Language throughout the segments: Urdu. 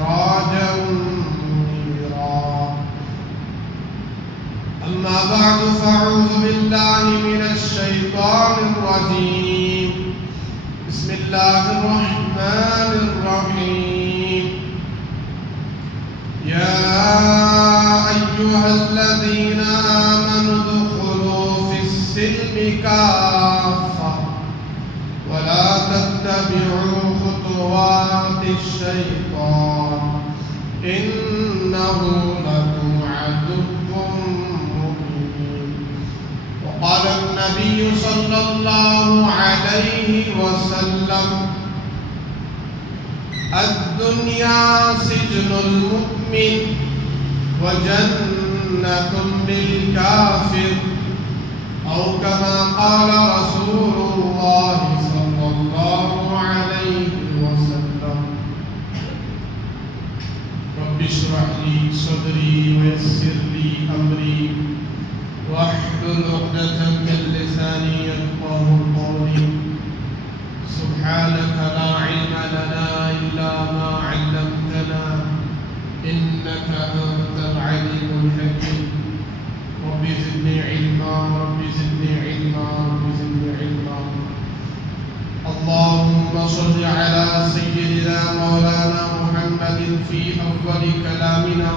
وسراجا منيرا. أما بعد فأعوذ بالله من الشيطان الرجيم. بسم الله الرحمن الرحيم. يا أيها الذين آمنوا ادخلوا في السلم كافة ولا تتبعوا خطوات الشيطان إنه لكم عدو مبين. وقال النبي صلى الله عليه وسلم: الدنيا سجن المؤمن وجنة للكافر، أو كما قال رسول الله صلى الله عليه وسلم. رب اشرح لي صدري ويسر لي أمري واحلل عقدة من لساني يفقهوا قولي. سبحانك لا علم لنا إلا ما علمتنا إنك أنت العليم الحكيم. رب زدني علما رب زدني علما رب زدني علما. اللهم صل على سيدنا مولانا محمد في أول كلامنا.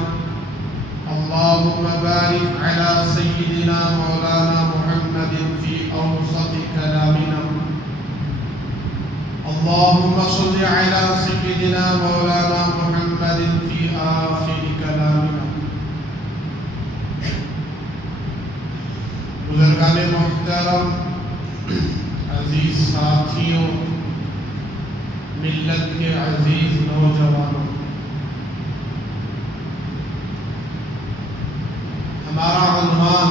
اللهم بارك على سيدنا مولانا محمد في أوسط كلامنا. اللهم صل على سيدنا مولانا محمد في آخر كلامنا. بزرگان محترم، عزیز ساتھیوں، ملت کے عزیز نوجوانوں، ہمارا عنوان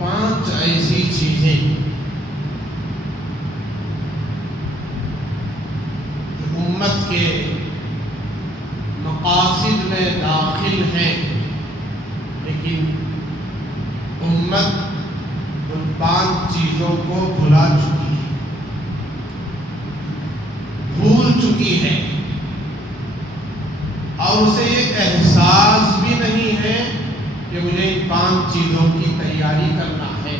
5 ایسی چیزیں جو امت کے مقاصد میں داخل ہیں، لیکن امت ان 5 چیزوں کو بھلا چکی ہے، بھول چکی ہے، اور اسے یہ احساس بھی نہیں ہے کہ مجھے ان 5 چیزوں کی تیاری کرنا ہے،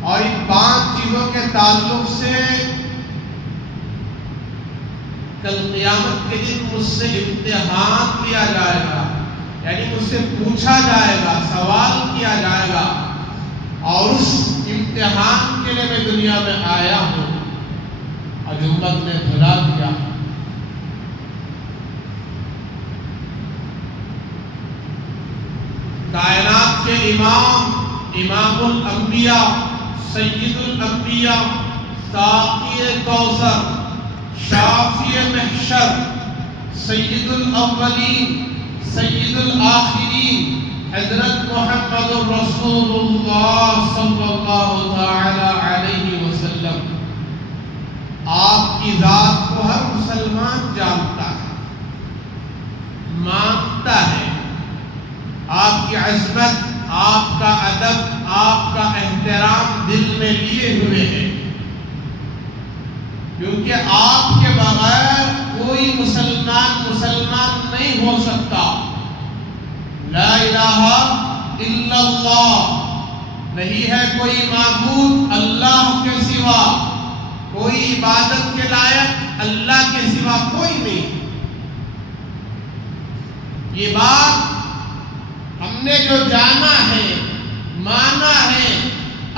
اور ان 5 چیزوں کے تعلق سے کل قیامت کے دن مجھ سے امتحان لیا جائے گا، یعنی مجھ سے پوچھا جائے گا، سوال کیا جائے گا، اور اس امتحان کے لیے میں دنیا میں آیا ہوں اور امت نے بھلا دیا. کائنات کے امام الانبیاء، سید الانبیاء، ساقی کوثر، شافی محشر، سید الاولین سید الآخرین، حضرت محمد رسول اللہ صلی اللہ تعالی علیہ وسلم. آپ کی ذات کو ہر مسلمان جانتا ہے، مانتا ہے. آپ کی عظمت، آپ کا ادب، آپ کا احترام دل میں لیے ہوئے ہیں، کیونکہ آپ کے بغیر کوئی مسلمان نہیں ہو سکتا. لا الہ الا اللہ، نہیں ہے کوئی معبود اللہ کے سوا، کوئی عبادت کے لائق اللہ کے سوا کوئی نہیں. یہ بات ہم نے جو جانا ہے، مانا ہے،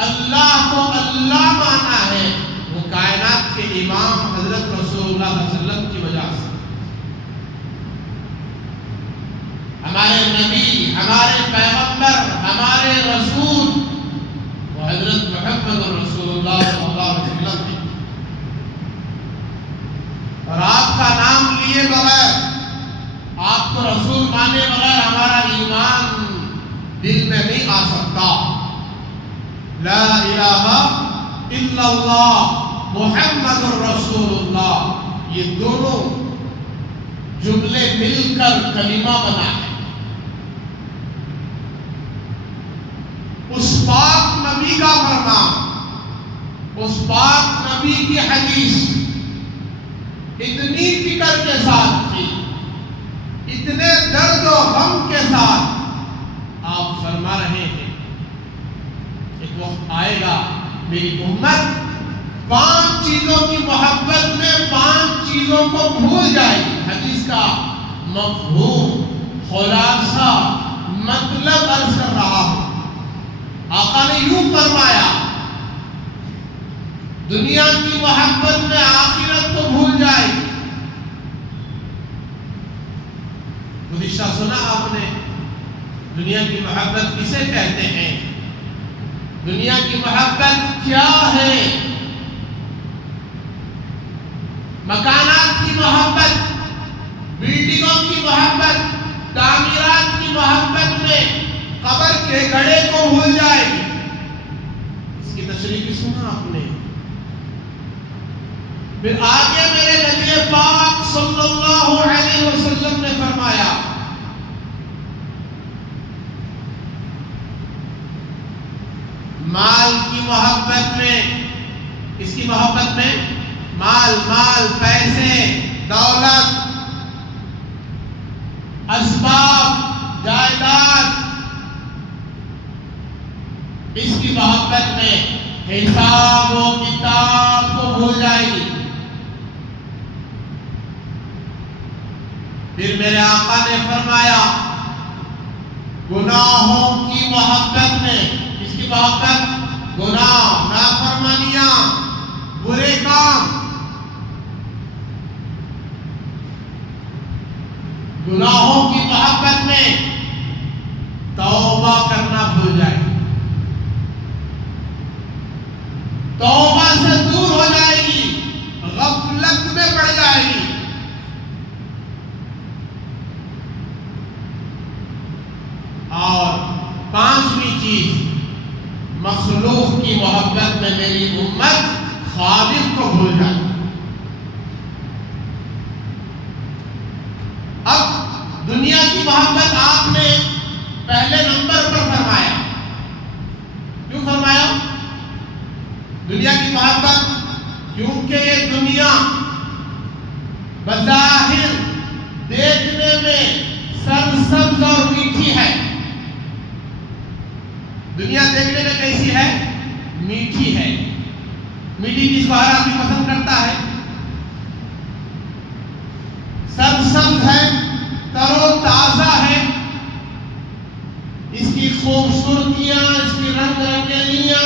اللہ کو اللہ مانا ہے، وہ کائنات کے امام حضرت رسول اللہ صلی اللہ علیہ وسلم کی وجہ سے. ہمارے نبی، ہمارے پیغمبر، ہمارے رسول وہ حضرت محمد رسول اللہ صلی اللہ علیہ وسلم ہیں. اور آپ کا نام لیے بغیر، آپ کو رسول مانے بغیر ہمارا ایمان دل میں نہیں آ سکتا. لا الہ الا اللہ محمد رسول اللہ، یہ دونوں جملے مل کر کلمہ بنا ہے. اس پاک نبی کا فرمان، اس پاک نبی کی حدیث اتنی فکر کے ساتھ تھی، اتنے درد و غم کے ساتھ آپ فرما رہے ہیں ایک وقت آئے گا میری امت 5 چیزوں کی محبت میں 5 چیزوں کو بھول جائے گی۔ حدیث کا مفہوم، خلاصہ، مطلب عرض کر رہا ہوں۔ آقا نے یوں فرمایا، دنیا کی محبت میں آخرت کو بھول جائے گی۔ گزشتہ سنا آپ نے، دنیا کی محبت کسے کہتے ہیں؟ دنیا کی محبت کیا ہے؟ مکانات کی محبت، بلڈنگوں کی محبت، تعمیرات کی محبت میں قبر کے گڑھے کو بھول جائے گی۔ اس کی تشریح بھی سنا آپ نے۔ پھر آگے میرے نبی پاک صلی اللہ علیہ وسلم نے فرمایا، مال کی محبت میں، اس کی محبت میں مال، پیسے، دولت، اسباب، جائیداد، اس کی محبت میں حساب و کتاب کو بھول جائے گی۔ پھر میرے آقا نے فرمایا، گناہوں کی محبت میں، اس کی محبت، گناہ، نافرمانیاں، برے کام، گناہوں کی محبت میں توبہ کرنا بھول جائے، توبہ سے دور ہو جائے گی، غفلت میں پڑ جائے گی۔ اور 5ویں چیز، مخلوق کی محبت میں میری امت خالق کو بھول جائے۔ اب دنیا کی محبت آپ نے پہلے نمبر پر فرمایا، کیوں فرمایا دنیا کی محبت؟ کیونکہ یہ دنیا بظاہر دیکھنے میں سرسبز اور میٹھی ہے۔ دنیا دیکھنے میں کیسی ہے؟ میٹھی ہے۔ میٹھی چیز کو ہر آدمی پسند کرتا ہے۔ سرسبز ہے، تر و تازہ ہے، اس کی خوبصورتیاں، اس کی رنگ رنگینیاں،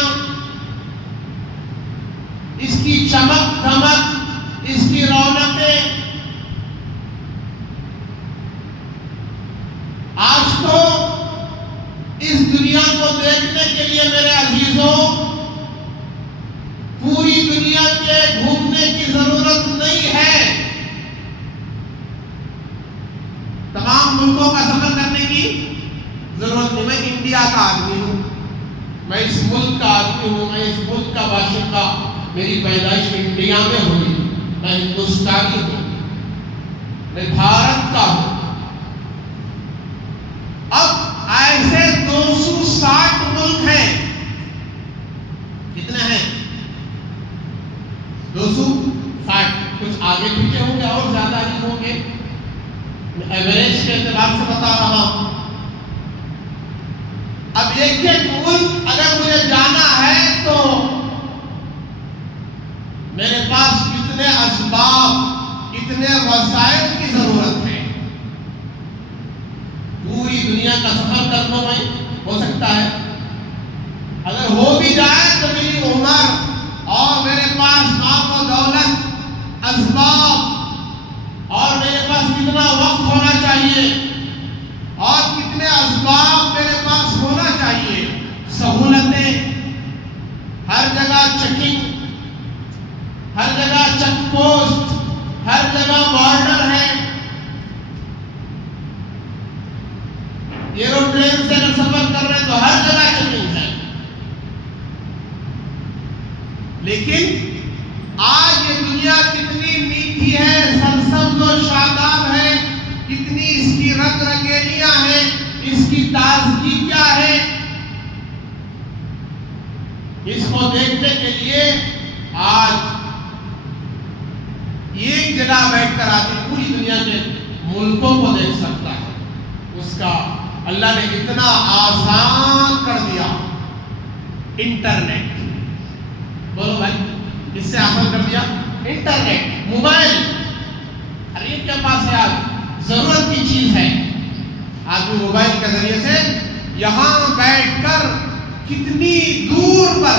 اس کی چمک دمک، اس کی رونقیں، آج تو اس دنیا کو دیکھنے کے لیے میرے عزیزوں پوری دنیا کے گھومنے کی ضرورت نہیں ہے، تمام ملکوں کا سفر کرنے کی ضرورت نہیں۔ میں انڈیا کا آدمی ہوں، میں اس ملک کا آدمی ہوں، میں اس ملک کا باشندہ، میری پیدائش انڈیا میں ہوئی، میں ہندوستانی ہوں، میں بھارت کا ہوں۔ اب ایسے 260 ملک ہیں، کتنے ہیں؟ 260، کچھ آگے پیچھے ہوں گے اور زیادہ ہی ہوں گے، ایوریج کے اعتبار سے بتا رہا ہوں۔ اب ایک ملک اگر مجھے جانا ہے تو میرے پاس کتنے اسباب، کتنے وسائل کی ضرورت ہے؟ پوری دنیا کا سفر کرنے میں ہو سکتا ہے؟ اگر ہو بھی جائے تو میری عمر اور میرے پاس مال و دولت، اسباب، اور میرے پاس کتنا وقت ہونا چاہیے اور کتنے اسباب میرے پاس ہونا چاہیے، سہولتیں، ہر جگہ چیکنگ، ہر جگہ چیک پوسٹ، ہر جگہ بارڈر ہے، ایروپلین سے اگر سفر کر رہے ہیں تو ہر جگہ چیکنگ ہے۔ لیکن آج یہ دنیا کتنی میٹھی ہے، سرسبز و شاداب ہے، کتنی اس کی رنگ رنگینیاں ہیں، اس کی تازگی کیا ہے، اس کو دیکھنے کے لیے آج ایک جگہ بیٹھ کر آدمی پوری دنیا کے ملکوں کو دیکھ سکتا ہے. اس کا اللہ نے اتنا آسان کر دیا. انٹرنیٹ، بولو بھائی، کس سے آسان کر دیا؟ Internet, mobile. ہر ایک کے پاس ہے آج، ضرورت کی چیز ہے. آدمی موبائل کے ذریعے سے یہاں بیٹھ کر کتنی دور پر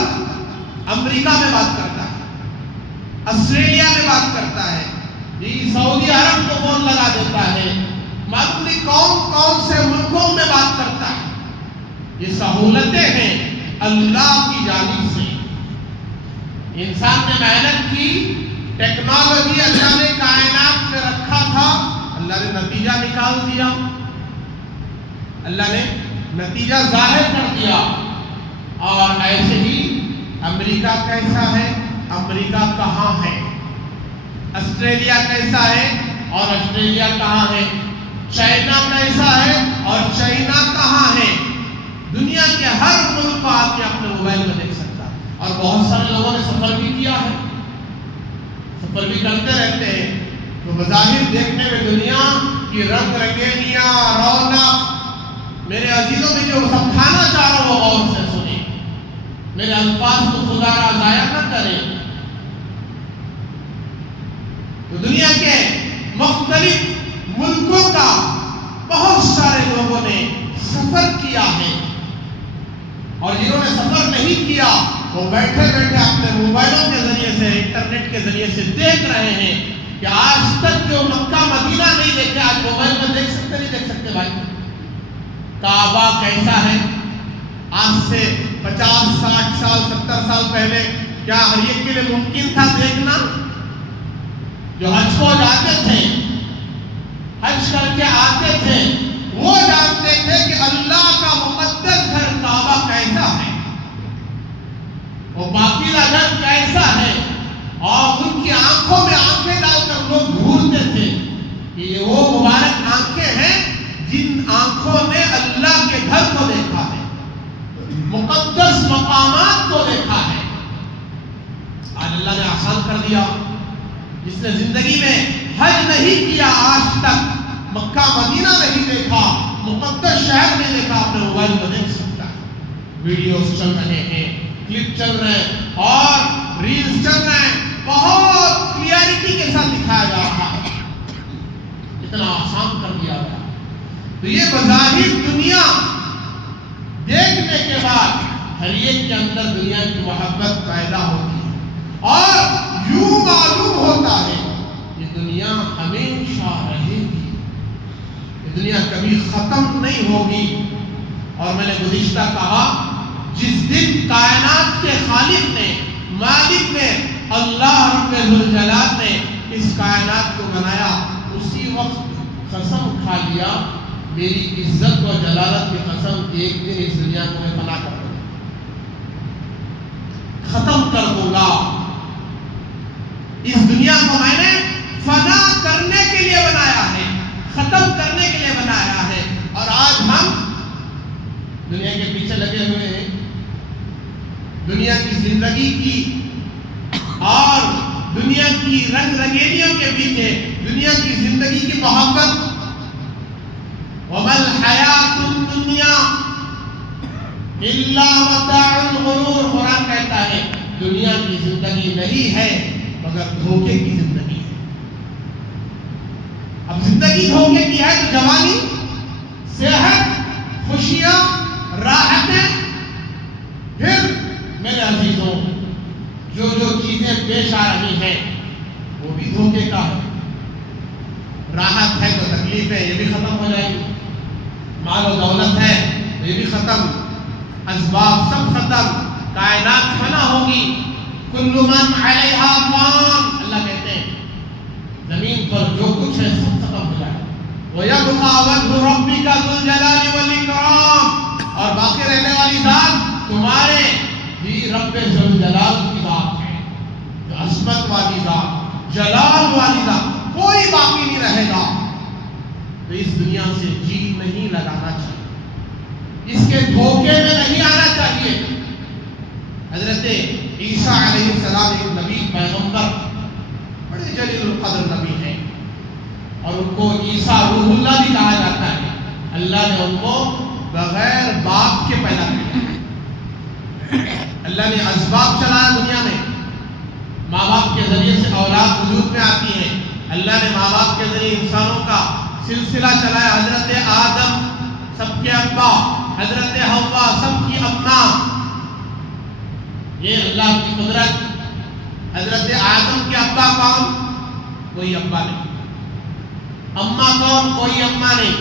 امریکہ میں بات کرتا ہے، آسٹریلیا میں بات کرتا ہے، سعودی عرب کو فون لگا دیتا ہے، معلوم نہیں کون کون سے ملکوں میں بات کرتا ہے. یہ سہولتیں ہیں اللہ کی جانب سے. انسان نے محنت کی، ٹیکنالوجی اللہ نے کائنات میں رکھا تھا، اللہ نے نتیجہ نکال دیا، اللہ نے نتیجہ ظاہر کر دیا. اور ایسے ہی امریکہ کیسا ہے، امریکہ کہاں ہے، آسٹریلیا کیسا ہے اور آسٹریلیا کہاں ہے، چائنا کیسا ہے اور چائنا کہاں ہے. دنیا کے ہر ملک کو آدمی اپنے موبائل میں دیکھ سکتا ہے. اور بہت سارے لوگوں نے سفر بھی کیا ہے، سفر بھی کرتے رہتے ہیں. تو بظاہر دیکھنے میں دنیا کی رنگ رنگینیاں، رونق، میرے عزیزوں میں جو سمجھانا چاہ رہا ہوں غور سے سنیں، میرے الفاظ کو خدا را ضائع نہ کریں. تو دنیا کے مختلف ملکوں کا بہت سارے لوگوں نے سفر کیا ہے، اور جنہوں نے سفر نہیں کیا وہ بیٹھے بیٹھے اپنے موبائلوں کے ذریعے سے، انٹرنیٹ کے ذریعے سے دیکھ رہے ہیں کہ آج تک جو مکہ مدینہ نہیں دیکھے آج موبائل میں دیکھ سکتے نہیں دیکھ سکتے. بھائی کعبہ کیسا ہے؟ آج سے 50 60 سال 70 سال پہلے کیا ہر ایک کے لیے ممکن تھا دیکھنا؟ جو حج کو جاتے تھے، حج کر کے آتے تھے، وہ جانتے تھے کہ اللہ کا مقدس گھر کعبہ کیسا ہے، وہ پاکیزہ گھر کیسا ہے. اور ان کی آنکھوں میں آنکھیں ڈال کر لوگ ڈھونڈتے تھے کہ یہ وہ مبارک آنکھیں ہیں جن آنکھوں نے اللہ کے گھر کو دیکھا ہے، مقدس مقامات کو دیکھا ہے. آج اللہ نے آسان کر دیا. جس نے زندگی میں حج نہیں کیا، آج تک مکہ مدینہ نہیں دیکھا، مقدس شہر نہیں دیکھا، اپنے موبائل میں دیکھ سکتا ہے. ویڈیوز چل رہے ہیں، کلپ چل رہے ہیں اور ریلز چل رہے ہیں، بہت کلیئرٹی کے ساتھ دکھایا جا رہا ہے. اتنا آسان کر دیا گیا. تو یہ بظاہر دنیا دیکھنے کے بعد ہر ایک کے اندر دنیا کی محبت پیدا ہوتی ہے، اور یوں معلوم ہوتا ہے یہ دنیا ہمیشہ رہے گی، یہ دنیا کبھی ختم نہیں ہوگی. اور میں نے گزشتہ کہا، جس دن کائنات کے خالق نے، مالک نے، اللہ رب ذوالجلال نے اس کائنات کو بنایا، اسی وقت قسم کھا لیا، میری عزت و جلالت کی قسم، ایک دن اس دنیا کو میں فنا کر دوں گا، ختم کر دوں گا. اس دنیا کو میں نے فنا کرنے کے لیے بنایا ہے، ختم کرنے کے لیے بنایا ہے. اور آج ہم دنیا کے پیچھے لگے ہوئے ہیں، دنیا کی زندگی کی اور دنیا کی رنگ رنگینیوں کے پیچھے، دنیا کی زندگی کی محبت. وَمَا الْحَيَاةُ الدُّنْيَا إِلَّا مَتَاعُ الْغُرُورِ. قرآن کہتا ہے دنیا کی زندگی نہیں ہے مگر دھوکے کی زندگی ہے. اب زندگی دھوکے کی ہے تو جوانی، صحت، خوشیاں، راحتیں، پھر میرے عزیزوں جو چیزیں پیش آ رہی ہیں وہ بھی دھوکے کا ہے. راحت ہے تو تکلیف ہے، یہ بھی ختم ہو جائے گی. مال و دولت ہے تو یہ بھی ختم، اسباب سب ختم، کائنات فنا ہوگی. کل من علیہا فان، اللہ کہتے ہیں زمین پر جو کچھ ہے سب ختم ہو جائے. وَيَبْقَى وَجْهُ رَبِّكَ ذُو الْجَلَالِ وَالْإِكْرَامِ، اور باقی رہنے والی ذات تمہارے بھی رب ذوالجلال کی ذات ہے، جو عظمت والی ذات، جلال والی ذات، کوئی باقی نہیں رہے گا. تو اس دنیا سے جی نہیں لگانا چاہیے، اس کے دھوکے میں نہیں آنا چاہیے. حضرت عیسیٰ علیہ السلام ایک نبی پیغمبر، بڑے جلیل القدر ان کو عیسیٰ روح اللہ بھی کہا جاتا ہے. اللہ نے ان کو بغیر باپ کے پیدا کیا. اللہ نے اسباب چلایا دنیا میں. ماں باپ کے ذریعے سے اولاد وجود میں آتی ہے. اللہ نے ماں باپ کے ذریعے انسانوں کا سلسلہ چلایا. حضرت آدم سب کے ابا، حضرت حوا سب کی اماں. یہ اللہ کی قدرت. حضرت آدم کے ابا کون؟ کوئی ابا نہیں. اماں کون؟ کوئی اماں نہیں.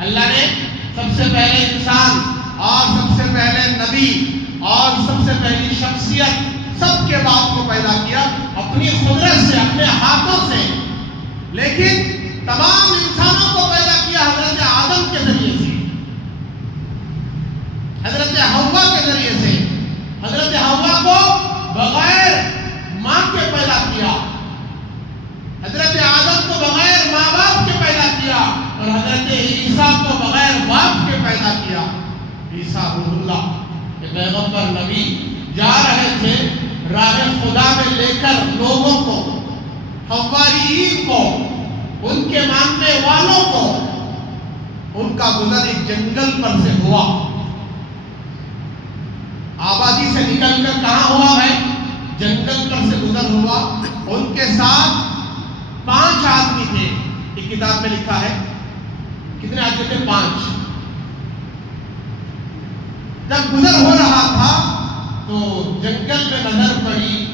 اللہ نے سب سے پہلے انسان اور سب سے پہلے نبی اور سب سے پہلی شخصیت سب کے باپ کو پیدا کیا اپنی قدرت سے، اپنے ہاتھوں سے. لیکن تمام انسانوں کو پیدا کیا حضرت آدم کے ذریعے سے، حضرت حوا کے ذریعے سے. حضرت حوا کو بغیر ماں کے پیدا کیا، حضرت آدم کو بغیر ماں باپ کے پیدا کیا، اور حضرت عیسیٰ کو بغیر باپ کے پیدا کیا. عیسیٰ روح اللہ کے پیغمبر نبی جا رہے تھے راہ خدا میں لے کر لوگوں کو، حواریین کو، ان کے ماننے والوں کو. ان کا گزر ایک جنگل پر سے ہوا. آبادی سے نکل کر کہاں ہوا بھائی؟ جنگل پر سے گزر ہوا. ان کے ساتھ 5 آدمی تھے. ایک کتاب میں لکھا ہے کتنے آدمی تھے؟ 5. جب گزر ہو رہا تھا تو جنگل میں نظر پڑی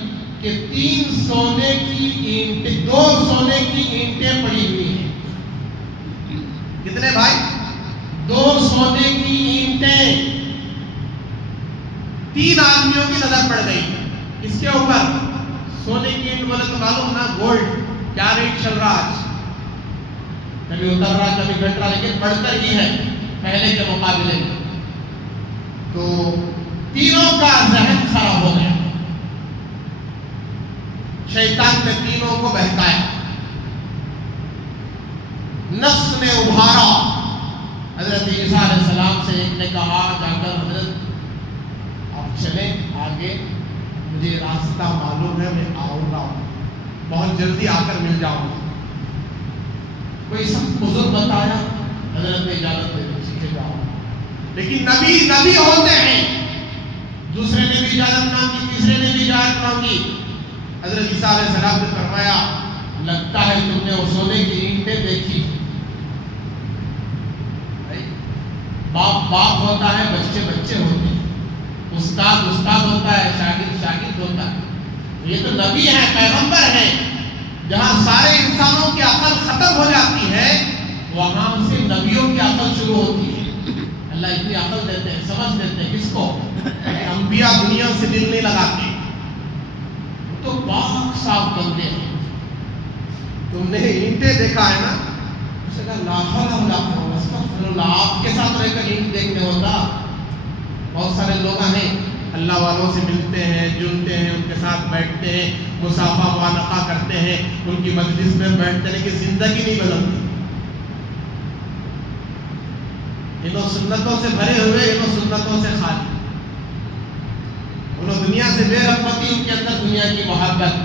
کہ 3 سونے کی اینٹیں، 2 سونے کی اینٹیں پڑی ہوئی ہیں. کتنے بھائی؟ 2 سونے کی اینٹیں. 3 آدمیوں کی نظر پڑ گئی. اس کے اوپر سونے کی اینٹ بولے تو معلوم نا گولڈ کیا ریٹ چل رہا آج. کبھی اتر رہا کبھی گھٹ رہا، لیکن بڑھ کر ہی ہے پہلے کے مقابلے میں. تو تینوں کا ذہن خراب ہو گیا. شیطان نے تینوں کو بہکایا. نفس نے ابھارا. حضرت عیسیٰ علیہ السلام سے ایک نے کہا جا کر حضرت آپ چلیں آگے، مجھے راستہ معلوم ہے، میں آؤں گا، بہت جلدی آ کر مل جاؤں گا. کوئی سب عذر بتایا، حضرت نے اجازت دے دی سیکھے جاؤ. لیکن نبی ہوتے ہیں. دوسرے نے بھی اجازت مانگی، تیسرے نے بھی اجازت مانگی. حضرت عیسیٰ علیہ السلام نے فرمایا لگتا ہے تم نے وہ سونے کی اینٹیں دیکھی. باپ ہوتا ہے، بچے ہوتے ہیں، استاد ہوتا ہے، شاگرد ہوتا ہے. یہ تو نبی ہیں، پیغمبر ہیں. جہاں سارے انسانوں کی عقل ختم ہو جاتی ہے وہاں سے نبیوں کی عقل شروع ہوتی ہے. اللہ اتنی عقل دیتے ہیں، سمجھ دیتے ہیں. کس کو؟ انبیاء دنیا سے دل نہیں لگاتے، تو پاک صاف بندے ہیں. تم نے اینٹیں دیکھا ہے نا؟ اسے کہا لا حول ولا قوت استغفر اللہ. آپ کے ساتھ رہ کر اینٹ دیکھنے ہوتا. بہت سارے لوگ ہیں اللہ والوں سے ملتے ہیں، جلتے ہیں، ان کے ساتھ بیٹھتے ہیں، مصافحہ معانقہ کرتے ہیں، ان کی مجلس میں بیٹھتے ہیں، لیکن زندگی نہیں بدلتی. انہوں سنتوں سے بھرے ہوئے، انہوں سنتوں سے خالی. انہوں دنیا سے بے رغبتی، ان کے اندر دنیا کی محبت.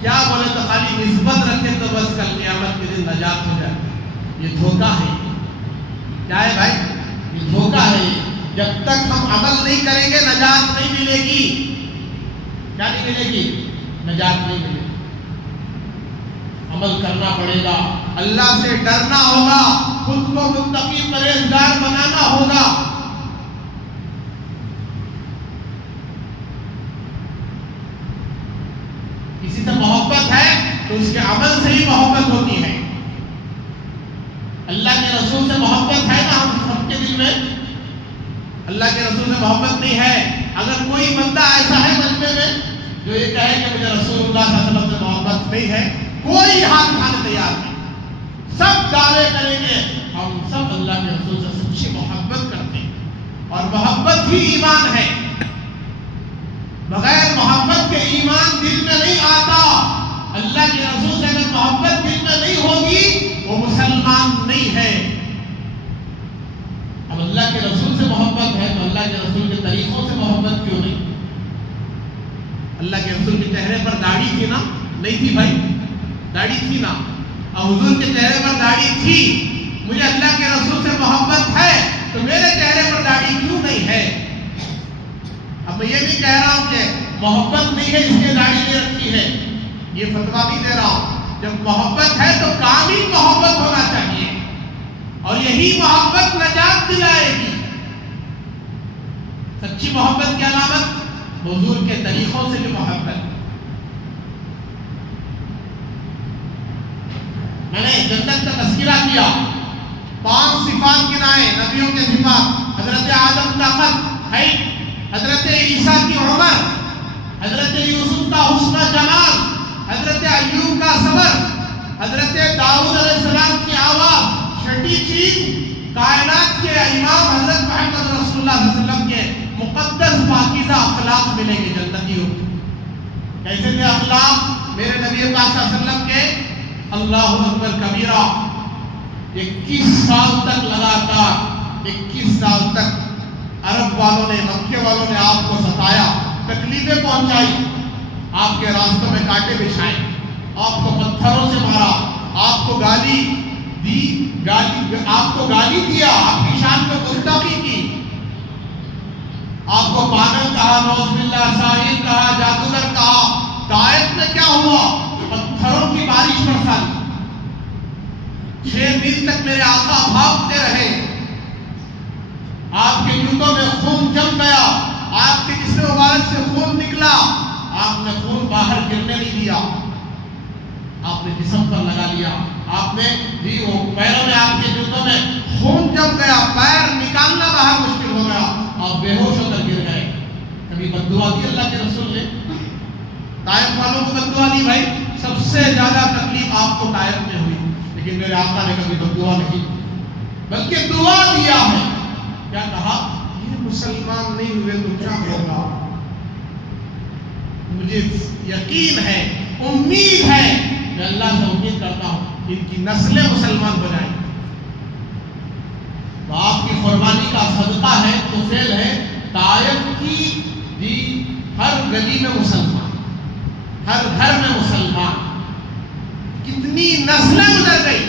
کیا بولے تو خالی نسبت رکھیں تو بس کل قیامت کے دن نجات ہو جائے. یہ دھوکہ ہے. کیا ہے بھائی؟ یہ دھوکہ ہے. جب تک ہم عمل نہیں کریں گے نجات نہیں ملے گی. کیا نہیں ملے گی؟ نجات نہیں ملے گی. عمل کرنا پڑے گا، اللہ سے ڈرنا ہوگا، خود کو متقی پرہیزگار بنانا ہوگا. کسی سے محبت ہے تو اس کے عمل سے ہی محبت ہوتی ہے. اللہ کے رسول سے محبت ہے نا ہم سب کے دل میں؟ اللہ کے رسول سے محبت نہیں ہے. اگر کوئی بندہ ایسا ہے مجمع میں جو یہ کہے کہ مجھے رسول اللہ صلی اللہ علیہ وسلم سے محبت نہیں ہے، کوئی ہاتھ اٹھانے تیار نہیں. سب دعوے کریں گے ہم سب اللہ کے رسول سے سچی محبت کرتے ہیں، اور محبت ہی ایمان ہے. بغیر محبت کے ایمان دل میں نہیں آتا. اللہ کے رسول سے اگر محبت دل میں نہیں ہوگی وہ مسلمان نہیں ہے. اب اللہ کے رسول سے محبت ہے تو اللہ کے رسول کے طریقوں سے محبت کیوں نہیں؟ اللہ کے رسول کے چہرے پر داڑھی تھی نا؟ نہیں تھی بھائی، داڑھی تھی نا. اب حضور کے چہرے پر داڑھی تھی، مجھے اللہ کے رسول سے محبت ہے، تو میرے چہرے پر داڑھی کیوں نہیں ہے؟ اب میں یہ نہیں کہہ رہا ہوں کہ محبت نہیں ہے اس لیے داڑھی نہیں رکھی ہے، یہ فتویٰ نہیں دے رہا ہوں۔ جب محبت ہے تو کامل محبت ہونا چاہیے، اور یہی محبت نجات دلائے گی۔ سچی محبت کی علامت حضور کے طریقوں سے بھی محبت۔ میں نے جنت کا تذکرہ کیا، 5 صفات گنائے نبیوں کے صفات، حضرت آدم کا قد، حضرت عیسیٰ کی عمر، حضرت یوسف کا حسن جمال، حضرت ایوب کا صبر، حضرت داؤد علیہ السلام کی آواز، چھٹی چیز کائنات کے امام حضرت محمد رسول اللہ صلی اللہ علیہ وسلم کے مقدس پاکیزہ اخلاق ملیں گے جنتیوں کو۔ کیسے تھے اخلاق میرے نبی پاک صلی اللہ علیہ وسلم کے؟ اللہ اکبر کبیرہ، 21 سال تک لگاتار 21 سال تک عرب والوں نے، مکے والوں نے آپ کو ستایا، تکلیفیں پہنچائی، آپ کے راستوں میں کانٹے بچھائے، آپ کو پتھروں سے مارا، آپ کو گالی دی، آپ کو گالی دیا، آپ کی شان میں گستاخی کی، آپ کو پاگل کہا، نعوذ باللہ، ساحر کہا، جادوگر کہا۔ طائف میں کیا ہوا؟ پتھروں کی بارش برسائی، 6 دن تک میرے آقا بھاگتے رہے، آپ کے جوتوں میں خون جم گیا، آپ کے جسم مبارک سے خون نکلا، آپ نے خون باہر گرنے نہیں دیا، آپ نے جسم پر لگا لیا، آپ نے وہ پیروں میں، آپ کے جوتوں میں خون جم گیا، پیر نکالنا باہر مشکل ہو گیا، آپ بے ہوش ہو کر گر گئے۔ کبھی بد دعا دی اللہ کے رسول نے؟ طائف والوں کو بد دعا دی بھائی، سب سے زیادہ تکلیف آپ کو طائف میں ہوئی، لیکن میرے آقا نے کبھی بد دعا نہیں بلکہ دعا دیا ہے۔ کیا کہا؟ یہ مسلمان نہیں ہوئے تو کیا ہوگا؟ مجھے یقین ہے، امید ہے، میں اللہ سے امید کرتا ہوں ان کی نسلیں مسلمان ہو جائیں۔ تو آپ کی قربانی کا صدقہ ہے، طفیل ہے، طائف کی ہر گلی میں مسلمان، ہر گھر میں مسلمان۔ کتنی نسلیں گزر گئی،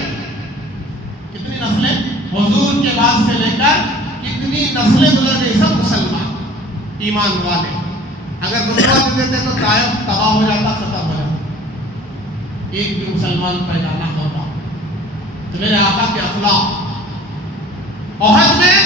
کتنی نسلیں حضور کے بعد سے لے کر کتنی نسلیں گزر گئی، سب مسلمان ایمان والے۔ اگر بدعا دے دیتے تو طائف تباہ ہو جاتا، ختم ہو جاتا، ایک بھی مسلمان پیدا نہ ہوتا۔ تو میرے آقا کے اخلاق، احد میں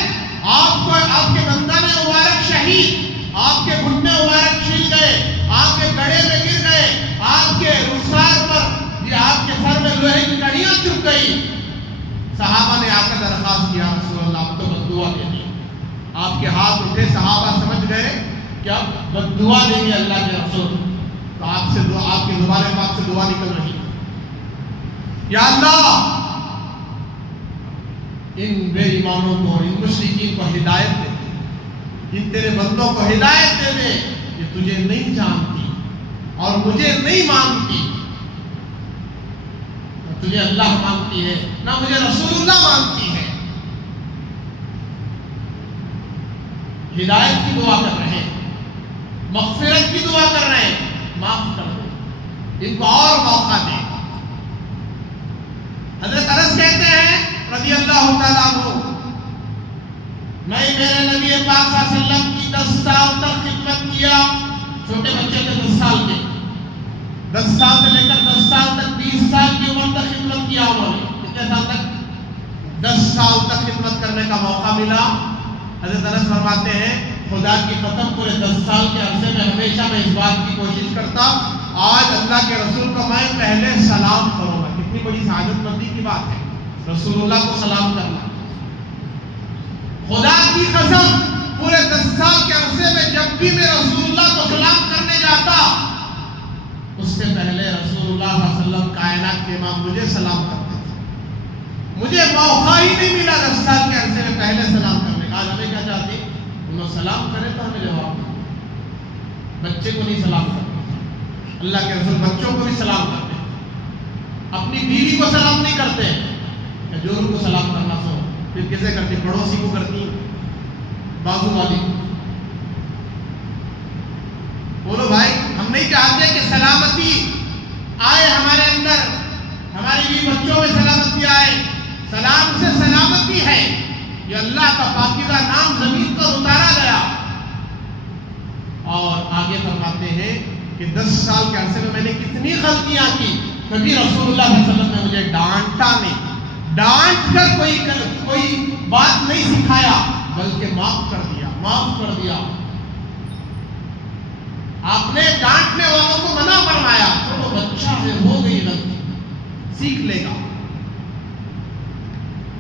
آپ کے دندان مبارک شہید، آپ کے گھٹنے مبارک چھل گئے، آپ کے گڑے میں گر گئے، آپ کے رخسار پر، آپ کے سر میں لوہے کی کڑیاں چپ گئی۔ صحابہ نے آ کر درخواست کیا، رسول اللہ آپ تو بد دعا دیں گے۔ آپ کے ہاتھ اٹھے، صحابہ سمجھ گئے کہ اب بد دعا دیں گے اللہ کے رسول، تو آپ سے دعا، آپ کی زبان پاک سے دعا نکل رہی، یا اللہ ان بے ایمانوں کو، ان مشرکین کو ہدایت دے دے، ان تیرے بندوں کو ہدایت دے دے، یہ تجھے نہیں جانتی اور مجھے نہیں مانتی، نہ تجھے اللہ مانتی ہے، نہ مجھے رسول اللہ مانتی ہے۔ ہدایت کی دعا کر رہے ہیں، مغفرت کی دعا کر رہے ہیں، معاف کر دے، ان کو اور موقع دے۔ حضرت انس کہتے ہیں رضی اللہ تعالیٰ عنہ، میں میرے نبی پاک صلی اللہ علیہ وسلم کی 10 سال تک خدمت کیا، چھوٹے بچے تھے 10 سال کے، 10 سال سے لے کر 10 سال تک، 20 سال کی عمر تک خدمت کیا انہوں نے۔ کتنے سال تک؟ 10 سال تک خدمت کرنے کا موقع ملا۔ حضرت انس فرماتے ہیں خدا کی قسم پورے 10 سال کے عرصے میں ہمیشہ میں اس بات کی کوشش کرتا، آج اللہ کے رسول کو میں پہلے سلام کروں گا۔ کتنی بڑی سعادت مندی کی بات ہے، رسول اللہ کو سلام کرنا۔ خدا کی قسم پورے 10 سال کے عرصے میں جب بھی میں رسول اللہ کو سلام کرنے جاتا، اس سے پہلے رسول اللہ صلی اللہ علیہ وسلم کائنات کے امام مجھے سلام کرتے تھے۔ مجھے موقع ہی نہیں ملا 10 سال کے عرصے میں پہلے سلام کرنے کا۔ آج ہمیں کیا چاہتے ہیں؟ انہوں سلام کرے تو ہمیں جواب دیں۔ بچے کو نہیں سلام کرتے، اللہ کے رسول بچوں کو بھی سلام کرتے ہیں، اپنی بیوی کو سلام نہیں کرتے، جوروں کو سلام کرنا سو پھر کسے کرتی؟ پڑوسی کو کرتی، بازو والی۔ بولو بھائی، ہم نہیں چاہتے کہ سلامتی آئے ہمارے اندر، ہماری بیوی بچوں اللہ کا پاکیزہ نام زمین پر اتارا گیا. اور آگے فرماتے ہیں کہ 10 سال کے عرصے میں میں نے کتنی غلطیاں کی, کبھی رسول اللہ صلی اللہ علیہ وسلم نے مجھے ڈانٹا نہیں, ڈانٹ کر کوئی بات نہیں سکھایا, بلکہ معاف کر دیا. آپ نے ڈانٹنے والوں کو منع فرمایا, تو بچہ ہے, ہو گئی غلطی, سیکھ لے گا.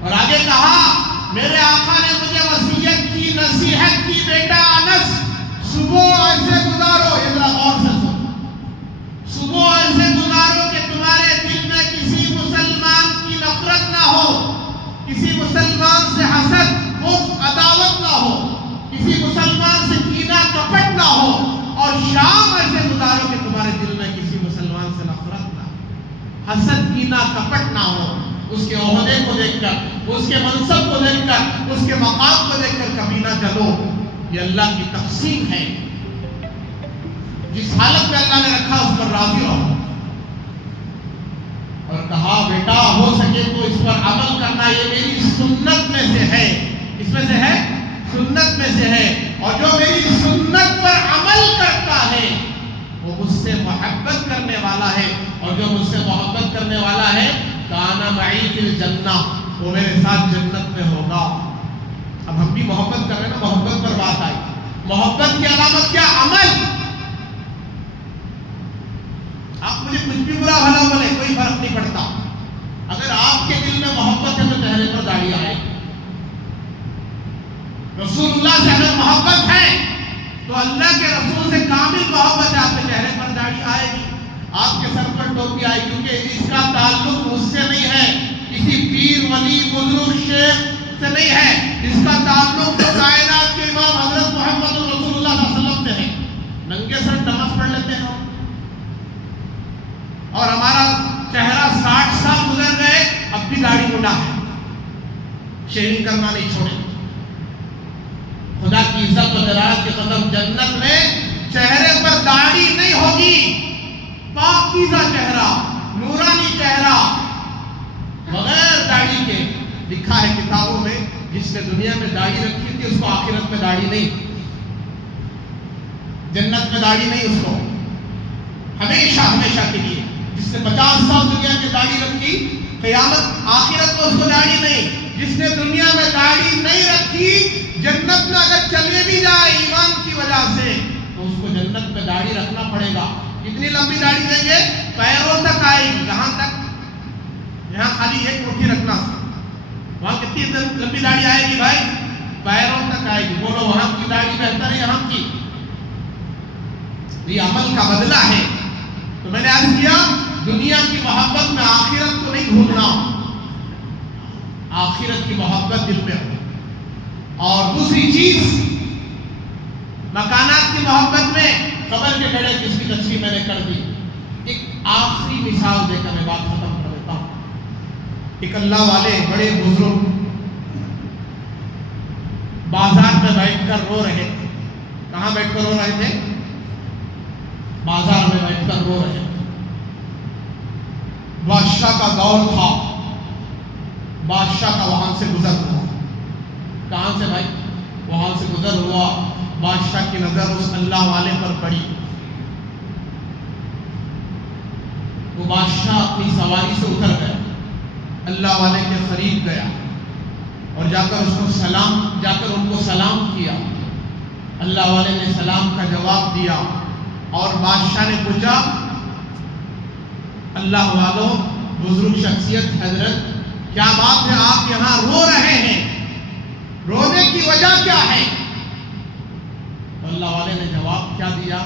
اور آگے کہا میرے آقا نے مجھے وصیت کی, نصیحت کی, بیٹا انس صبح ایسے گزارو, یہ ذرا غور سے سنو, صبح ایسے گزارو کہ تمہارے دل میں کسی مسلمان کی نفرت نہ ہو, کسی مسلمان سے حسد, بغض, عداوت نہ ہو, کسی مسلمان سے کینہ کپٹ نہ ہو, اور شام ایسے گزارو کہ تمہارے دل میں کسی مسلمان سے نفرت نہ ہو, حسد, کینہ کپٹ نہ ہو. اس کے عہدے کو دیکھ کر, اس کے منصب کو دیکھ کر, اس کے مقام کو دیکھ کر کبھی نہ جلو. یہ اللہ کی تقسیم ہے, جس حالت میں اللہ نے رکھا اس پر راضی رہو. اور کہا بیٹا ہو سکے تو اس پر عمل کرنا, یہ میری سنت میں سے ہے. اس میں سے ہے, سنت میں سے ہے, اور جو میری سنت پر عمل کرتا ہے وہ مجھ سے محبت کرنے والا ہے, اور جو مجھ سے محبت کرنے والا ہے کانا معی فی الجنہ, وہ میرے ساتھ جنت میں ہوگا. اب ہم بھی محبت کر رہے ہیں نا, محبت پر بات آئی. محبت کی علامت کیا؟ عمل. آپ مجھے کچھ بھی برا بھلا بولے, کوئی فرق نہیں پڑتا. اگر آپ کے دل میں محبت ہے تو چہرے پر داڑھی آئے گی. رسول اللہ سے اگر محبت ہے تو اللہ کے رسول سے کامل محبت ہے, آپ کے چہرے پر داڑھی آئے گی, آپ کے سر پر ٹوپی آئے گی, کیونکہ اس کا تعلق مجھ سے نہیں ہے, کسی پیر, ولی, بزرگ, شیخ سے نہیں ہے. اس کا تعلق تو کائنات کے امام حضرت محمد رسول اللہ صلی اللہ علیہ وسلم سے ہے. ننگے سر نماز پڑھ لیتے ہیں اور ہمارا چہرہ 60 سال گزر گئے, اب بھی داڑھی مڈا ہے, شیونگ کرنا نہیں چھوڑے. خدا کی عزت و جلالت کی قسم, جنت میں چہرے پر داڑھی نہیں ہوگی, پاکیزہ چہرہ, نورانی چہرہ, بغیر داڑھی کے. لکھا ہے کتابوں میں, جس نے دنیا میں داڑھی رکھی تھی اس کو آخرت میں داڑھی نہیں, جنت میں داڑھی نہیں اس کو, ہمیشہ ہمیشہ کے لیے. جس نے 50 سال دنیا میں داڑھی رکھی, قیامت آخرت میں اس کو داڑھی نہیں. جس نے دنیا میں داڑھی نہیں رکھی, جنت میں اگر چلے بھی جائے ایمان کی وجہ سے, تو اس کو جنت میں داڑھی رکھنا پڑے گا. کتنی لمبی داڑھی دیں گے؟ پیروں تک آئے گی. کہاں تک؟ یہاں خالی ایک مٹھی رکھنا, وہاں کتنی لمبی داڑھی آئے گی بھائی؟ پیروں تک آئے گی. بولو وہاں کی داڑھی بہتر ہے یہاں کی؟ یہ عمل کا بدلہ ہے. تو میں نے عرض کیا, دنیا کی محبت میں آخرت کو نہیں بھولنا, آخرت کی محبت دل میں ہو. اور دوسری چیز, مکانات کی محبت میں قبر کے گڑھے جس کی تشریح میں نے کر دی. ایک آخری مثال دے کر میں بات ختم کر دیتا ہوں. ایک اللہ والے بڑے بزرگ بازار میں بیٹھ کر رو رہے تھے. کہاں بیٹھ کر رو رہے تھے؟ بازار میں بیٹھ کر رو رہے تھے. بادشاہ کا دور تھا, بادشاہ کا وہاں سے گزر ہوا. کہاں سے بھائی؟ وہاں سے گزر ہوا. بادشاہ کی نظر اس اللہ والے پر پڑی. وہ بادشاہ اپنی سواری سے اتر گیا, اللہ والے کے قریب گیا اور جا کر ان کو سلام کیا. اللہ والے نے سلام کا جواب دیا اور بادشاہ نے پوچھا, اللہ والوں, بزرگ شخصیت حضرت, کیا بات ہے آپ یہاں رو رہے ہیں, رونے کی وجہ کیا ہے؟ اللہ والے نے جواب کیا دیا؟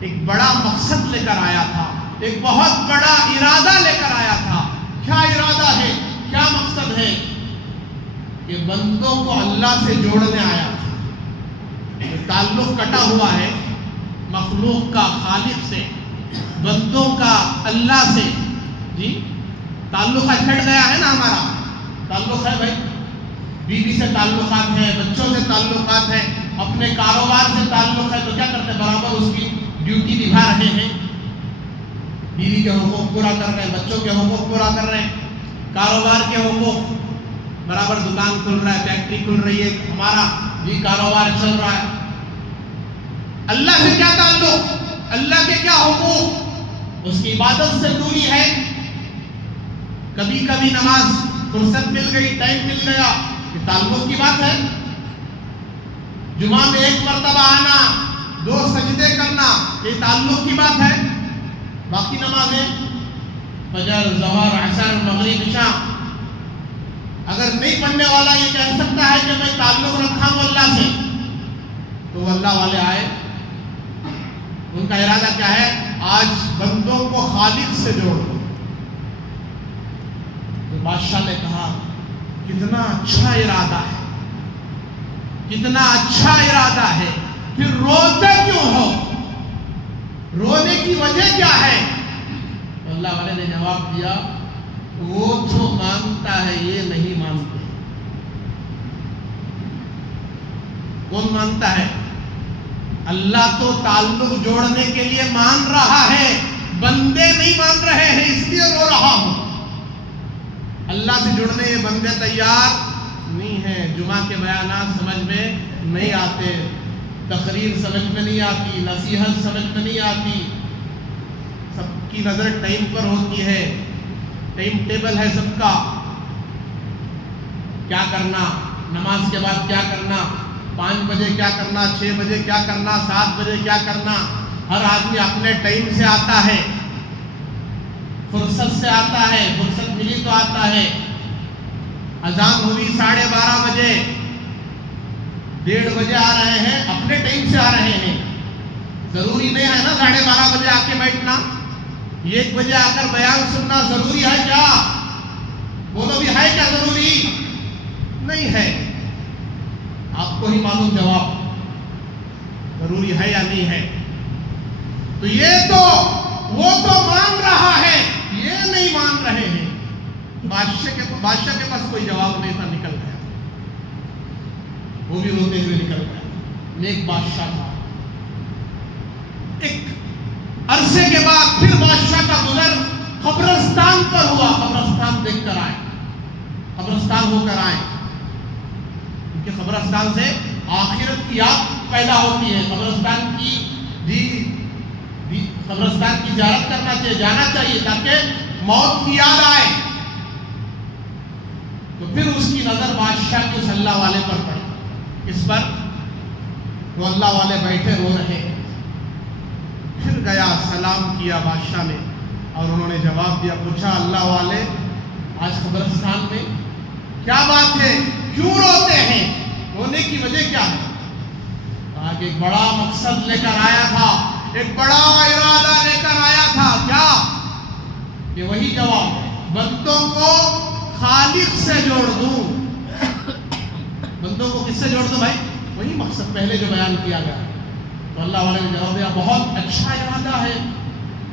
ایک بڑا مقصد لے کر آیا تھا, ایک بہت بڑا ارادہ لے کر آیا تھا. کیا ارادہ ہے, کیا مقصد ہے؟ کہ بندوں کو اللہ سے جوڑنے آیا تھا. تعلق کٹا ہوا ہے مخلوق کا خالق سے, بندوں کا اللہ سے. جی تعلق چھٹ گیا ہے نا, ہمارا تعلق ہے بھائی, بیوی سے تعلقات ہیں, بچوں سے تعلقات ہیں, اپنے کاروبار سے تعلق ہے, تو کیا کرتے ہیں؟ برابر اس کی ڈیوٹی نبھا رہے ہیں. بیوی کے حقوق پورا کر رہے ہیں, بچوں کے حقوق پورا کر رہے ہیں, کاروبار کے حقوق برابر دکان کھل رہا ہے, فیکٹری کھل رہی ہے, ہمارا بھی کاروبار چل رہا ہے. اللہ سے کیا تعلق, اللہ کے کیا حقوق, اس کی عبادت سے دوری ہے. کبھی کبھی نماز فرصت مل گئی, ٹائم مل گیا, یہ تعلق کی بات ہے. جمعہ میں ایک مرتبہ آنا, 2 سجدے کرنا, یہ تعلق کی بات ہے. باقی نمازیں فجر, ظہر, عصر, مغرب, عشاء, اگر نہیں پڑھنے والا یہ کہہ سکتا ہے کہ میں تعلق رکھا ہوں اللہ سے, تو وہ اللہ والے آئے. ان کا ارادہ کیا ہے, آج بندوں کو خالق سے جوڑ دو. تو بادشاہ نے کہا کتنا اچھا ارادہ ہے, کتنا اچھا ارادہ ہے, پھر روتے کیوں ہو, رونے کی وجہ کیا ہے؟ اللہ والے نے جواب دیا, وہ تو مانتا ہے, یہ نہیں مانتے. کون مانتا ہے؟ اللہ تو تعلق جوڑنے کے لیے مان رہا ہے, بندے نہیں مان رہے ہیں, اس لیے رو رہا ہوں. اللہ سے جڑنے یہ بندے تیار نہیں ہیں. جمعہ کے بیانات سمجھ میں نہیں آتے, تقریر سمجھ میں نہیں آتی, نصیحت سمجھ میں نہیں آتی. سب کی نظر ٹائم پر ہوتی ہے, ٹائم ٹیبل ہے سب کا. کیا کرنا, نماز کے بعد کیا کرنا, 5 بجے کیا کرنا, 6 بجے کیا کرنا, 7 بجے کیا کرنا. ہر آدمی اپنے ٹائم سے آتا ہے, فرصت سے آتا ہے, فرصت ملی تو آتا ہے. اذان ہوئی 12:30 بجے, 1:30 بجے آ رہے ہیں, اپنے ٹائم سے آ رہے ہیں. ضروری نہیں ہے نا 12:30 بجے آ کے بیٹھنا, 1 بجے آ کر بیان سننا ضروری ہے کیا؟ بولو بھی, ہے کیا ضروری؟ نہیں ہے. آپ کو ہی معلوم جواب, ضروری ہے یا نہیں ہے. تو یہ تو وہ تو مان رہا ہے, یہ نہیں مان رہے ہیں. بادشاہ کے پاس کوئی جواب نہیں تھا, نکل گیا. وہ بھی روتے ہوئے نکل گیا. نیک بادشاہ تھا. ایک عرصے کے بعد پھر بادشاہ کا گزر قبرستان پر ہوا. قبرستان دیکھ کر آئے, قبرستان ہو کر آئے, کیونکہ قبرستان سے آخرت کی یاد پیدا ہوتی ہے. قبرستان کی قبرستان کی زیارت کرنا چاہیے, جانا چاہیے تاکہ موت کی یاد آئے. تو پھر اس کی نظر بادشاہ کے اس اللہ والے پر پڑی. اس پر وہ اللہ والے بیٹھے رو رہے. پھر گیا, سلام کیا بادشاہ نے, اور انہوں نے جواب دیا. پوچھا, اللہ والے آج قبرستان میں کیا بات ہے, کیوں روتے ہیں, رونے کی وجہ کیا ہے؟ کہا کہ ایک بڑا مقصد لے کر آیا تھا, ایک بڑا ارادہ لے کر آیا تھا. کیا؟ کہ وہی جواب, بندوں کو خالق سے جوڑ دوں. بندوں کو کس سے جوڑ دوں بھائی؟ وہی مقصد پہلے جو بیان کیا گیا. تو اللہ والے نے جواب دیا, بہت اچھا ارادہ ہے,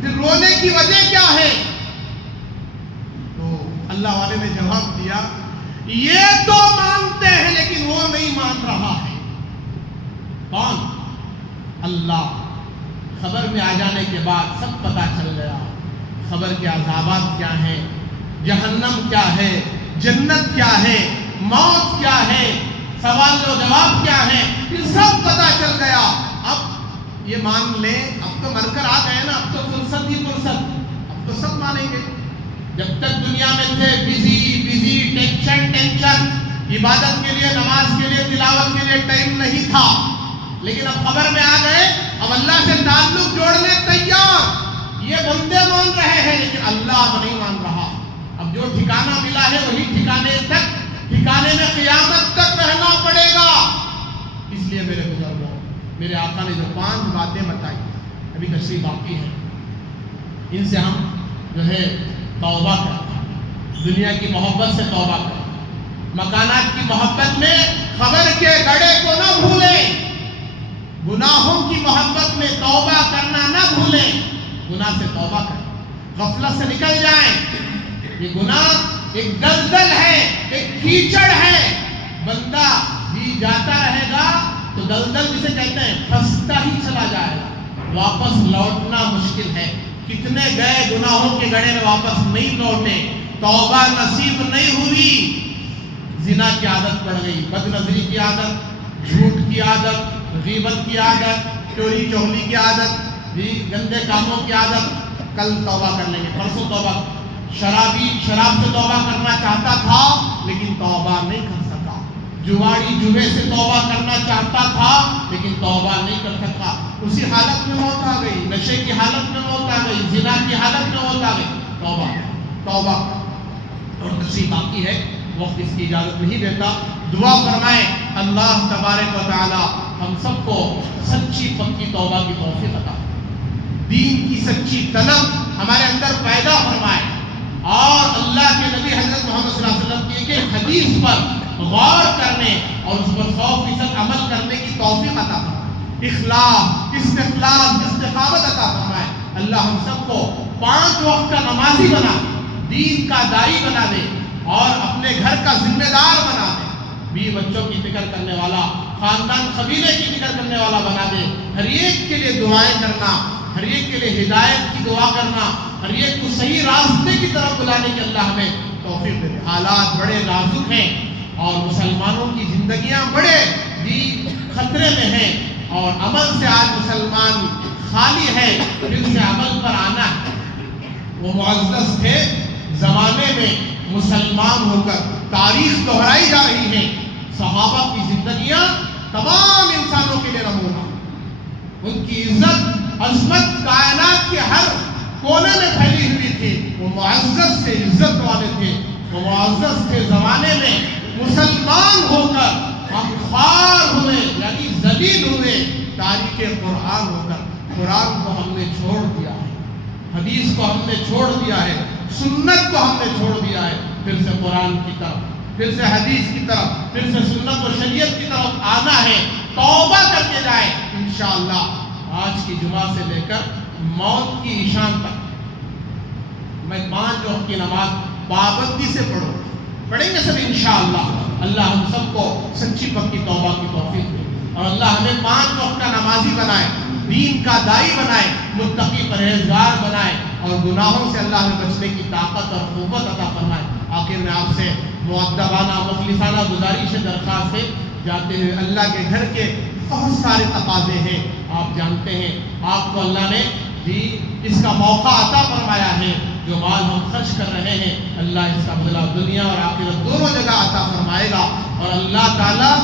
پھر رونے کی وجہ کیا ہے؟ تو اللہ والے نے جواب دیا, یہ تو مانتے ہیں لیکن وہ نہیں مان رہا ہے. کون؟ اللہ. خبر میں آ جانے کے بعد سب پتا چل گیا. خبر کے عذابات کیا ہیں, جہنم کیا ہے, جنت کیا ہے, موت کیا ہے, سوال و جواب کیا ہے, یہ سب پتا چل گیا. اب یہ مان لیں, اب تو مر کر آ گئے نا, اب تو فرصت ہی فرصت, اب تو سب مانیں گے. جب تک دنیا میں تھے بزی, ٹینشن, عبادت کے لیے, نماز کے لیے, تلاوت کے لیے ٹائم نہیں تھا. لیکن اب قبر میں آ گئے, اب اللہ سے تعلق جوڑنے تیار. یہ بندے مان رہے ہیں لیکن اللہ نہیں مان رہا. اب جو ٹھکانہ ملا ہے وہی ٹھکانے میں قیامت تک رہنا پڑے گا. اس لیے میرے بزرگوں, میرے آقا نے جو 5 باتیں بتائی, ابھی تشریح باقی ہے, ان سے ہم جو ہے توبہ کریں. دنیا کی محبت سے توبہ کریں, مکانات کی محبت میں خبر کے گڑھے کو نہ بھولیں, گناہوں کی محبت میں توبہ کرنا نہ بھولیں. گناہ سے توبہ کریں, غفلت سے نکل جائیں. یہ گناہ ایک دلدل ہے, ایک کیچڑ ہے. بندہ بھی جاتا رہے گا تو دلدل جسے کہتے ہیں پھنستا ہی چلا جائے گا, واپس لوٹنا مشکل ہے. کتنے گئے گناہوں کے گڑھے میں واپس نہیں لوٹے, توبہ نصیب نہیں ہوئی. زنا کی عادت پڑ گئی، بد نظری کی عادت، جھوٹ کی عادت، غیبت کی عادت، چوری چغلی کی عادت، گندے کاموں کی عادت، کل توبہ کر لیں گے، پرسوں توبہ۔ شراب سے توبہ کرنا چاہتا تھا لیکن توبہ نہیں کر سکا، جواڑی جوے سے توبہ کرنا چاہتا تھا لیکن توبہ نہیں کر سکا، اسی حالت میں موت آ گئی، نشے کی حالت میں موت آ گئی، زنا کی حالت میں موت آ گئی۔ توبہ اور دوسری باقی ہے، وقت اس کی اجازت نہیں دیتا۔ دعا فرمائیں اللہ تبارک و تعالی ہم سب کو سچی پکی توبہ کی توفیق عطا فرمائے، دین کی سچی طلب ہمارے اندر پیدا فرمائے، اور اللہ کے نبی حضرت محمد صلی اللہ علیہ وسلم کی ایک حدیث پر غور کرنے اور اس پر 100% عمل کرنے کی توفیق عطا فرمائے، اخلاص، استقلال، استقامت عطا فرمائے۔ اللہ ہم سب کو 5 وقت کا نمازی بنا دے، دین کا داعی بنا دے، اور اپنے گھر کا ذمہ دار بنا دے، بیوی بچوں کی فکر کرنے والا، خاندان قبیلے کی فکر کرنے والا بنا دے، ہر ایک کے لیے دعائیں کرنا، ہر ایک کے لیے ہدایت کی دعا کرنا، ہر ایک کو صحیح راستے کی طرف بلانے کی اللہ ہمیں توفیق دے۔ حالات بڑے نازک ہیں اور مسلمانوں کی زندگیاں بڑے بھی خطرے میں ہیں، اور عمل سے آج مسلمان خالی ہے، پھر سے عمل پر آنا ہے۔ وہ معزز تھے زمانے میں، مسلمان ہو کر تاریخ دہرائی جا رہی ہے، صحابہ کی زندگیاں تمام انسانوں کے لیے نمونہ، ان کی عزت عظمت کائنات کے ہر کونے میں پھیلی ہوئی تھی، وہ معزز سے عزت والے تھے، وہ معزز تھے زمانے میں، مسلمان ہو کر ہم خوار ہوئے، یعنی ذلیل ہوئے، تاریخ قرآن ہو کر قرآن کو ہم نے چھوڑ دیا ہے، حدیث کو ہم نے چھوڑ دیا ہے، سنت کو ہم نے چھوڑ دیا ہے، پھر سے قرآن کی طرف، پھر سے حدیث کی طرف، پھر سے سنت و شریعت کی طرف آنا ہے، توبہ کر کے جائیں انشاءاللہ۔ آج کی جمعہ سے لے کر موت کی عشاء تک میں 5 وقت کی نماز پابندی سے پڑھیں گے سب انشاءاللہ۔ اللہ ہم سب کو سچی پکی توبہ کی توفیق دے، اور اللہ ہمیں 5 وقت کا نمازی بنائے، دین کا داعی بنائے، متقی پرہیزگار بنائے، اور گناہوں سے اللہ ہمیں بچنے کی طاقت اور قوت عطا فرمائے۔ آخر میں آپ سے مؤدبانہ مخلصانہ گزارش درخواست ہے، جاتے ہوئے اللہ کے گھر کے بہت سارے تقاضے ہیں، آپ جانتے ہیں، آپ کو اللہ نے بھی اس کا موقع عطا فرمایا ہے، جو مال ہم خرچ کر رہے ہیں اللہ اس کا بدلہ دنیا اور آخرت دونوں جگہ عطا فرمائے گا، اور اللہ تعالیٰ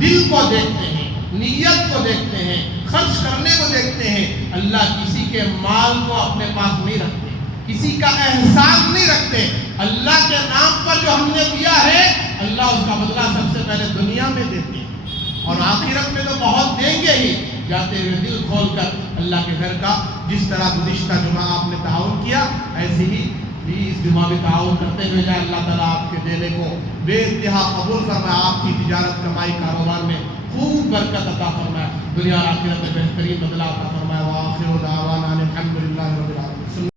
دل کو دیکھتے ہیں، نیت کو دیکھتے ہیں، خرچ کرنے کو دیکھتے ہیں۔ اللہ کسی کے مال کو اپنے پاس نہیں رکھتے، کسی کا احسان نہیں رکھتے، اللہ کے نام پر جو ہم نے دیا ہے اللہ اس کا بدلہ سب سے پہلے دنیا میں دیتے ہیں، اور آخرت میں تو بہت دیں گے ہی۔ جاتے ہوئے دل کھول کر اللہ کے گھر کا جس طرح گزشتہ جمعہ آپ نے تعاون کیا، ایسے ہی اس جمعہ بھی تعاون کرتے ہوئے جائے۔ اللہ تعالیٰ آپ کے دینے کو بے انتہا قبول فرمائے، آپ کی تجارت کمائی کاروبار میں خوب برکت عطا فرمائے، دنیا اور آخرت میں بہترین بدلہ عطا فرمائے۔ وآخر دعوانا الحمدللہ رب العالمین۔